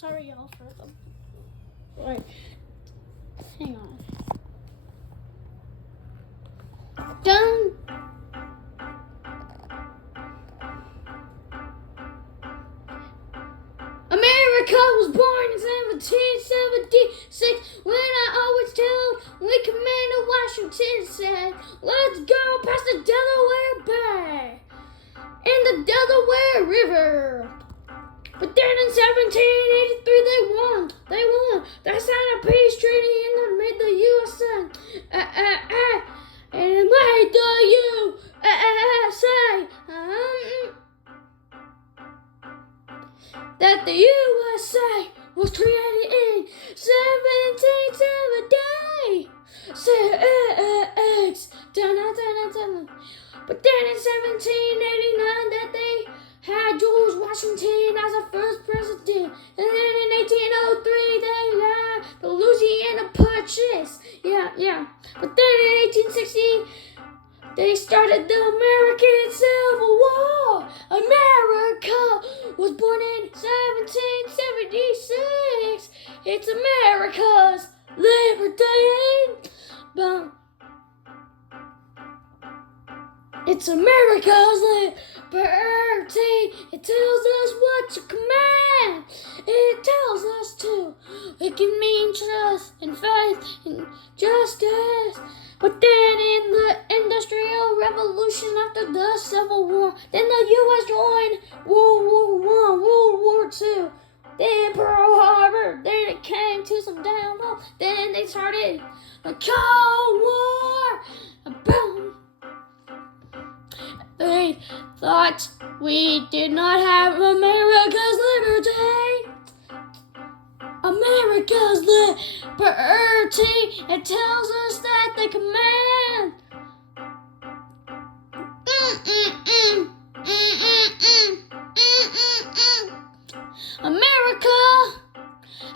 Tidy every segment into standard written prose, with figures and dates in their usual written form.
Sorry, y'all, for them. Wait, hang on. Done. America was born in 1776 when I always told we Commander Washington said, let's go past the Delaware Bay and the Delaware River. But then in 1783 they won. They signed a peace treaty and they made the USA. And it made the USA. That the USA was created in 1776. But then in 1789 that they had George Washington as the first president. And then in 1803 they got the Louisiana Purchase. Yeah. But then in 1860 they started the American Civil War. America was born in 1776. It's America's liberty. Boom. It's America's liberty. It tells us what to command. It tells us to. It can mean trust and faith and justice. But then in the Industrial Revolution after the Civil War, then the U.S. joined World War I, World War II. Then Pearl Harbor, then it came to some downfall. Then they started the Cold War. Boom. They thought we did not have America's liberty. America's liberty. It tells us that they command. America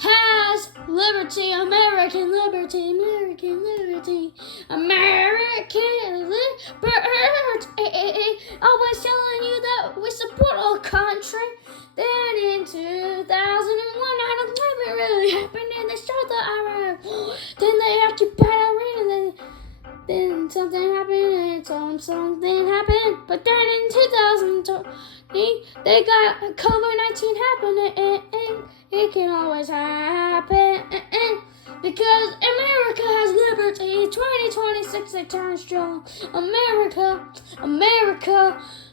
has liberty, American liberty, American liberty, American liberty. Always telling you that we support our country. Then in 2001, 9/11 really happened, and they started the Iraq. Then they occupied Iran, and then something happened, and something happened. But then in 2020, they got COVID-19 happening. It can always happen. Because America has liberty. 2026 they turn strong. America,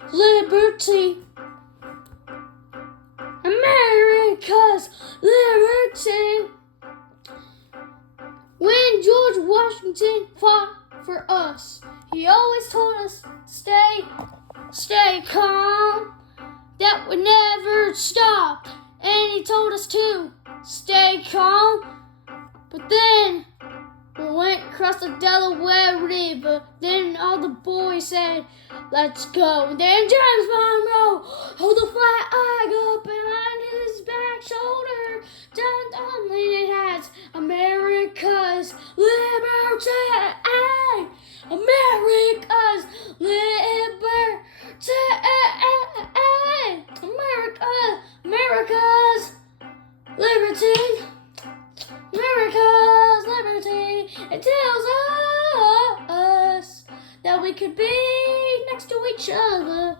liberty. America's liberty. When George Washington fought for us, he always told us, stay calm. That would never stop. And he told us to stay calm. But then we went across the Delaware River. Then all the boys said, let's go. And then James Monroe held the flag up behind his back shoulder. Dun, it has America's liberty. America's liberty. America's liberty. America's liberty. It tells us that we could be next to each other.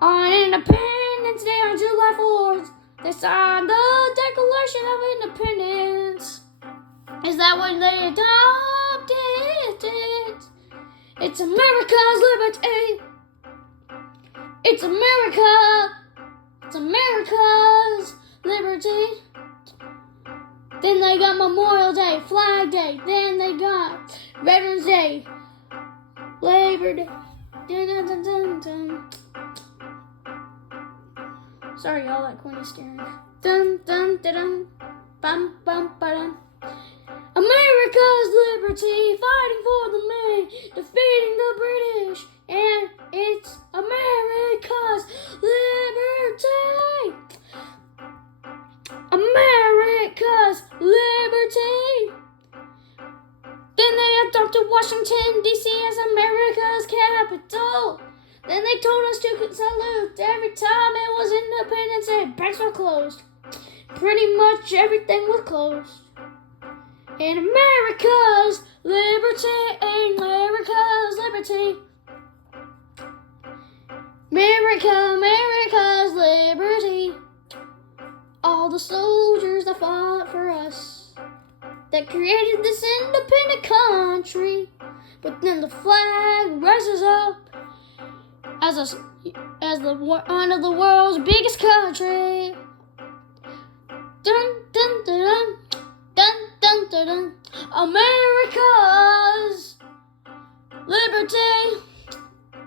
On Independence Day on July 4th, they signed the Declaration of Independence. Is that when they adopted it? It's America's liberty. It's America. It's America's liberty. Then they got Memorial Day, Flag Day. Then they got Veterans Day, Labor Day. Dun, dun, dun, dun. Sorry, y'all, that Queen is scaring me. Dun, dun, dun, dun. Bum, bum, ba-dum. America's liberty, fighting for the man, defeating the British, and it's America's liberty. America's liberty. Then they adopted Washington, D.C. as America's capital. Then they told us to salute every time it was Independence Day. Banks were closed. pretty much everything was closed. And America's liberty, America's liberty. America's liberty. All the soldiers that fought for us, that created this independent country. But then the flag rises up as one of the world's biggest country. Dun dun dun dun dun dun dun dun. America's liberty.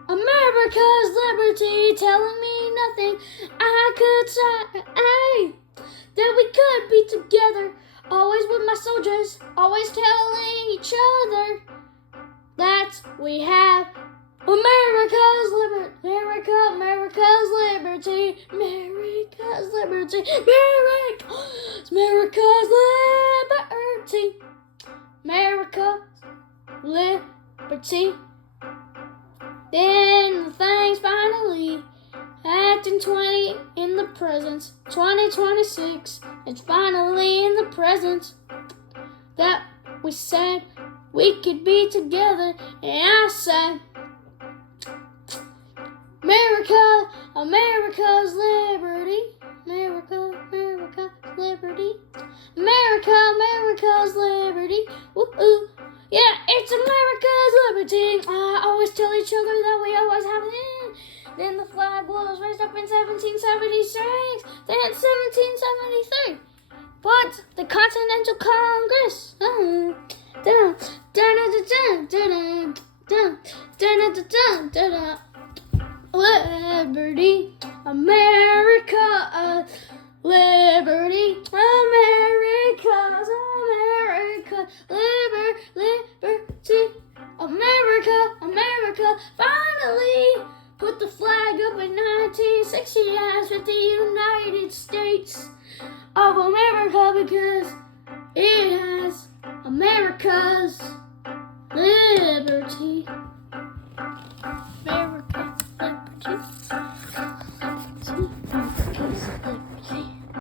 America's liberty, telling me nothing I could say. That we could be together, always with my soldiers, always telling each other that we have America's liberty, America's liberty, America's liberty, America's liberty, America's liberty. Then the things finally acting 20 in the present, 2026. It's finally in the present that we said we could be together, and I said, America, America's liberty, America, America's liberty, America, America's liberty. Woo-hoo. Yeah, it's America's liberty. I always tell each other that we always have it. Then the flag was raised up in 1776, then 1773. But the Continental Congress, liberty, America, liberty, America's, America, liberty, America, America, finally put the flag up in 1960 as with the United States of America, because it has America's liberty.